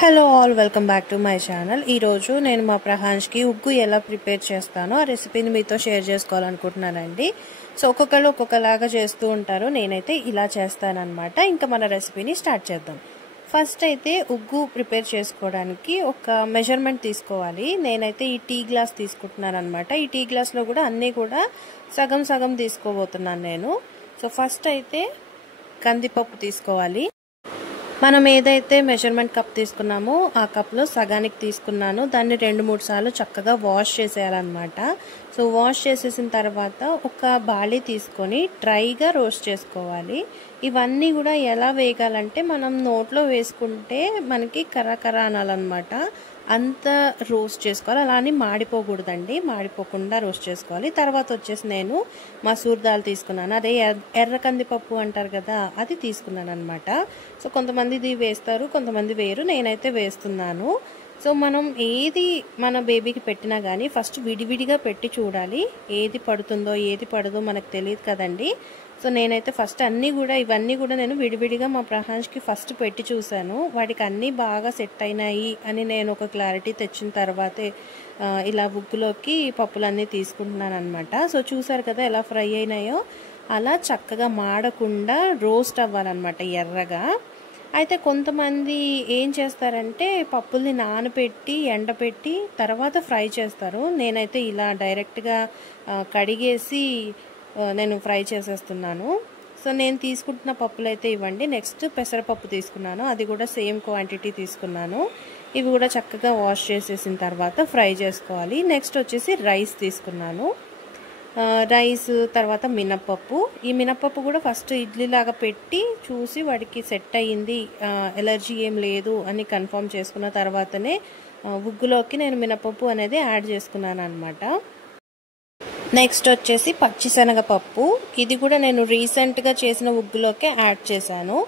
Hello all, welcome back to my channel. ఈరోజు నేను మా ప్రహాన్స్కి ఉగ్గు ఎలా ప్రిపేర్ చేస్తానో ఆ రెసిపీని మీతో షేర్ చేసుకోవాలనుకుంటున్నానండి. సో ఒక్కొక్కళ్ళు ఒక్కొక్కలాగా చేస్తూ ఉంటారు, నేనైతే ఇలా చేస్తానన్నమాట. ఇంకా మన రెసిపీని స్టార్ట్ చేద్దాం. ఫస్ట్ అయితే ఉగ్గు ప్రిపేర్ చేసుకోవడానికి ఒక మెజర్మెంట్ తీసుకోవాలి. నేనైతే ఈ టీ గ్లాస్ తీసుకుంటున్నాను అనమాట. ఈ టీ గ్లాస్లో కూడా అన్నీ కూడా సగం సగం తీసుకోబోతున్నాను నేను. సో ఫస్ట్ అయితే కందిపప్పు తీసుకోవాలి. మనం ఏదైతే మెజర్మెంట్ కప్ తీసుకున్నామో ఆ కప్లో సగానికి తీసుకున్నాను. దాన్ని 2-3 సార్లు చక్కగా వాష్ చేసేయాలన్నమాట. సో వాష్ చేసేసిన తర్వాత ఒక బాళీ తీసుకొని డ్రైగా రోస్ట్ చేసుకోవాలి. ఇవన్నీ కూడా ఎలా వేగాలంటే మనం నోట్లో వేసుకుంటే మనకి కర్ర అనాలన్నమాట. అంత రోస్ట్ చేసుకోవాలి, అలా అని మాడిపోకూడదండి. మాడిపోకుండా రోస్ట్ చేసుకోవాలి. తర్వాత వచ్చేసి నేను మసూర్ దాల్ తీసుకున్నాను. అదే ఎర్ర కందిపప్పు అంటారు కదా, అది తీసుకున్నాను అనమాట. సో కొంతమంది ఇది వేస్తారు, కొంతమంది వేరు. నేనైతే వేస్తున్నాను. సో మనం ఏది మన బేబీకి పెట్టినా కానీ ఫస్ట్ విడివిడిగా పెట్టి చూడాలి. ఏది పడుతుందో ఏది పడదో మనకు తెలియదు కదండి. సో నేనైతే ఫస్ట్ ఇవన్నీ కూడా నేను విడివిడిగా మా ప్రహాన్స్కి ఫస్ట్ పెట్టి చూశాను. వాడికి అన్నీ బాగా సెట్ అయినాయి అని నేను ఒక క్లారిటీ తెచ్చిన తర్వాతే ఇలా ఉగ్గులోకి పప్పులన్నీ తీసుకుంటున్నాను అనమాట. సో చూసారు కదా ఎలా ఫ్రై అయినాయో. అలా చక్కగా మాడకుండా రోస్ట్ అవ్వాలన్నమాట ఎర్రగా. అయితే కొంతమంది ఏం చేస్తారంటే పప్పుల్ని నానబెట్టి ఎండబెట్టి తర్వాత ఫ్రై చేస్తారు. నేనైతే ఇలా డైరెక్ట్గా కడిగేసి నేను ఫ్రై చేసేస్తున్నాను. సో నేను తీసుకుంటున్న పప్పులు అయితే ఇవ్వండి. నెక్స్ట్ పెసరపప్పు తీసుకున్నాను, అది కూడా సేమ్ క్వాంటిటీ తీసుకున్నాను. ఇవి కూడా చక్కగా వాష్ చేసేసిన తర్వాత ఫ్రై చేసుకోవాలి. నెక్స్ట్ వచ్చేసి రైస్ తీసుకున్నాను. రైస్ తర్వాత మినప్పప్పు. ఈ మినప్పప్పు కూడా ఫస్ట్ ఇడ్లీలాగా పెట్టి చూసి వాడికి సెట్ అయ్యింది, ఎలర్జీ ఏం లేదు అని కన్ఫర్మ్ చేసుకున్న తర్వాతనే ఉగ్గులోకి నేను మినప్పప్పు అనేది యాడ్ చేసుకున్నాను అనమాట. నెక్స్ట్ వచ్చేసి పచ్చిశనగపప్పు. ఇది కూడా నేను రీసెంట్గా చేసిన ఉగ్గులోకే యాడ్ చేశాను.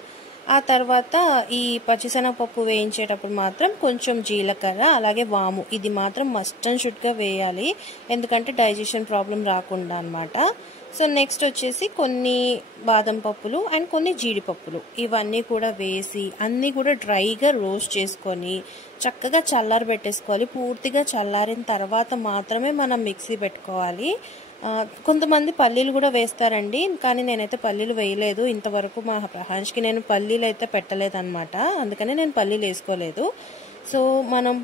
ఆ తర్వాత ఈ పచ్చిశనగపప్పు వేయించేటప్పుడు మాత్రం కొంచెం జీలకర్ర అలాగే వాము, ఇది మాత్రం మస్ట్ అండ్ షుడ్గా వేయాలి, ఎందుకంటే డైజెషన్ ప్రాబ్లం రాకుండా అనమాట. సో నెక్స్ట్ వచ్చేసి కొన్ని బాదం పప్పులు అండ్ కొన్ని జీడిపప్పులు, ఇవన్నీ కూడా వేసి అన్నీ కూడా డ్రైగా రోస్ట్ చేసుకొని చక్కగా చల్లారబెట్టేసుకోవాలి. పూర్తిగా చల్లారిన తర్వాత మాత్రమే మనం మిక్సీ పెట్టుకోవాలి. కొంతమంది పల్లీలు కూడా వేస్తారండి, కానీ నేనైతే పల్లీలు వేయలేదు ఇంతవరకు. మా ప్రహాన్స్కి నేను పల్లీలు అయితే పెట్టలేదన్నమాట, అందుకని నేను పల్లీలు వేసుకోలేదు. సో మనం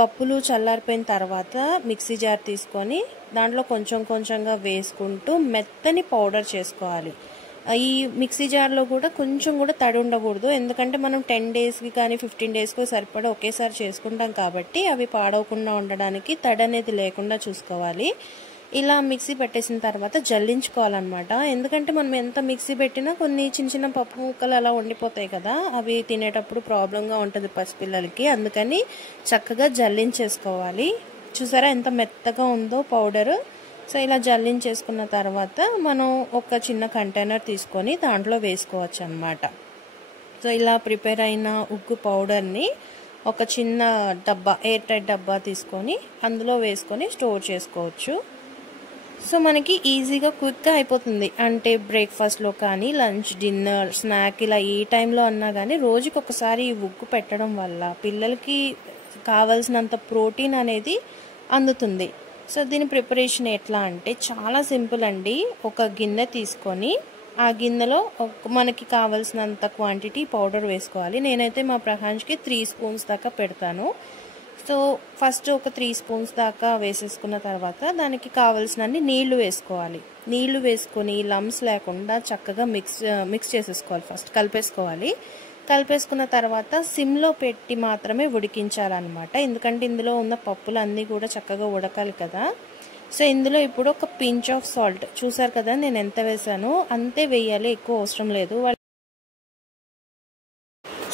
పప్పులు చల్లారిపోయిన తర్వాత మిక్సీ జార్ తీసుకొని దాంట్లో కొంచెం కొంచెంగా వేసుకుంటూ మెత్తని పౌడర్ చేసుకోవాలి. ఈ మిక్సీ జార్లో కూడా కొంచెం కూడా తడి ఉండకూడదు, ఎందుకంటే మనం 10 డేస్కి కానీ 15 డేస్కి సరిపడా ఒకేసారి చేసుకుంటాం కాబట్టి అవి పాడవకుండా ఉండడానికి తడి అనేది లేకుండా చూసుకోవాలి. ఇలా మిక్సీ పెట్టేసిన తర్వాత జల్లించుకోవాలన్నమాట. ఎందుకంటే మనం ఎంత మిక్సీ పెట్టినా కొన్ని చిన్న చిన్న పప్పు ముక్కలు అలా ఉండిపోతాయి కదా, అవి తినేటప్పుడు ప్రాబ్లంగా ఉంటుంది పసిపిల్లలకి. అందుకని చక్కగా జల్లించేసుకోవాలి. చూసారా ఎంత మెత్తగా ఉందో పౌడర్. సో ఇలా జల్లించేసుకున్న తర్వాత మనం ఒక చిన్న కంటైనర్ తీసుకొని దాంట్లో వేసుకోవచ్చు అన్నమాట. సో ఇలా ప్రిపేర్ అయిన ఉగ్గు పౌడర్ని ఒక చిన్న డబ్బా, ఎయిర్ టైట్ డబ్బా తీసుకొని అందులో వేసుకొని స్టోర్ చేసుకోవచ్చు. సో మనకి ఈజీగా క్విక్గా అయిపోతుంది. అంటే బ్రేక్ఫాస్ట్లో కానీ లంచ్, డిన్నర్, స్నాక్ ఇలా ఏ టైంలో అన్నా కానీ రోజుకి ఒకసారి ఈ ఉగ్గు పెట్టడం వల్ల పిల్లలకి కావాల్సినంత ప్రోటీన్ అనేది అందుతుంది. సో దీని ప్రిపరేషన్ ఎట్లా అంటే చాలా సింపుల్ అండి. ఒక గిన్నె తీసుకొని ఆ గిన్నెలో మనకి కావాల్సినంత క్వాంటిటీ పౌడర్ వేసుకోవాలి. నేనైతే మా ప్రహాన్స్కి 3 స్పూన్స్ దాకా పెడతాను. సో ఫస్ట్ ఒక 3 స్పూన్స్ దాకా వేసేసుకున్న తర్వాత దానికి కావాల్సినన్ని నీళ్లు వేసుకోవాలి. నీళ్లు వేసుకొని లమ్స్ లేకుండా చక్కగా మిక్స్ చేసేసుకోవాలి. ఫస్ట్ కలిపేసుకోవాలి. కలిపేసుకున్న తర్వాత సిమ్లో పెట్టి మాత్రమే ఉడికించాలన్నమాట, ఎందుకంటే ఇందులో ఉన్న పప్పులు అన్నీ కూడా చక్కగా ఉడకాలి కదా. సో ఇందులో ఇప్పుడు ఒక పించ్ ఆఫ్ సాల్ట్, చూసారు కదా నేను ఎంత వేసానో అంతే వేయాలి, ఎక్కువ అవసరం లేదు.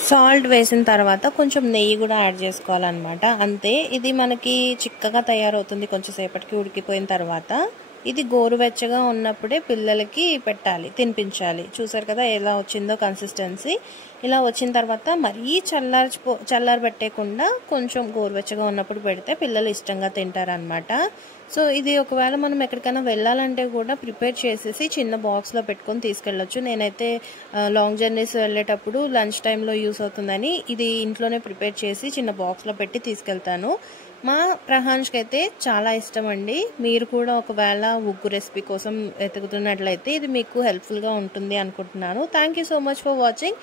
సాల్ట్ వేసిన తర్వాత కొంచెం నెయ్యి కూడా యాడ్ చేసుకోవాలన్నమాట, అంతే. ఇది మనకి చిక్కగా తయారవుతుంది కొంచెం సేపటికి ఉడికిపోయిన తర్వాత. ఇది గోరువెచ్చగా ఉన్నప్పుడే పిల్లలకి పెట్టాలి, తినిపించాలి. చూసారు కదా ఎలా వచ్చిందో కన్సిస్టెన్సీ. ఇలా వచ్చిన తర్వాత మరీ చల్లారబెట్టేయకుండా కొంచెం గోరువెచ్చగా ఉన్నప్పుడు పెడితే పిల్లలు ఇష్టంగా తింటారనమాట. సో ఇది ఒకవేళ మనం ఎక్కడికైనా వెళ్ళాలంటే కూడా ప్రిపేర్ చేసేసి చిన్న బాక్స్లో పెట్టుకొని తీసుకెళ్ళొచ్చు. నేనైతే లాంగ్ జర్నీస్ వెళ్ళేటప్పుడు లంచ్ టైంలో యూస్ అవుతుందని ఇది ఇంట్లోనే ప్రిపేర్ చేసి చిన్న బాక్స్లో పెట్టి తీసుకెళ్తాను. మా ప్రహాన్ష్కి అయితే చాలా ఇష్టం అండి. మీరు కూడా ఒకవేళ ఉగ్గు రెసిపీ కోసం వెతుకుతున్నట్లయితే ఇది మీకు హెల్ప్ఫుల్గా ఉంటుంది అనుకుంటున్నాను. Thank you so much for watching.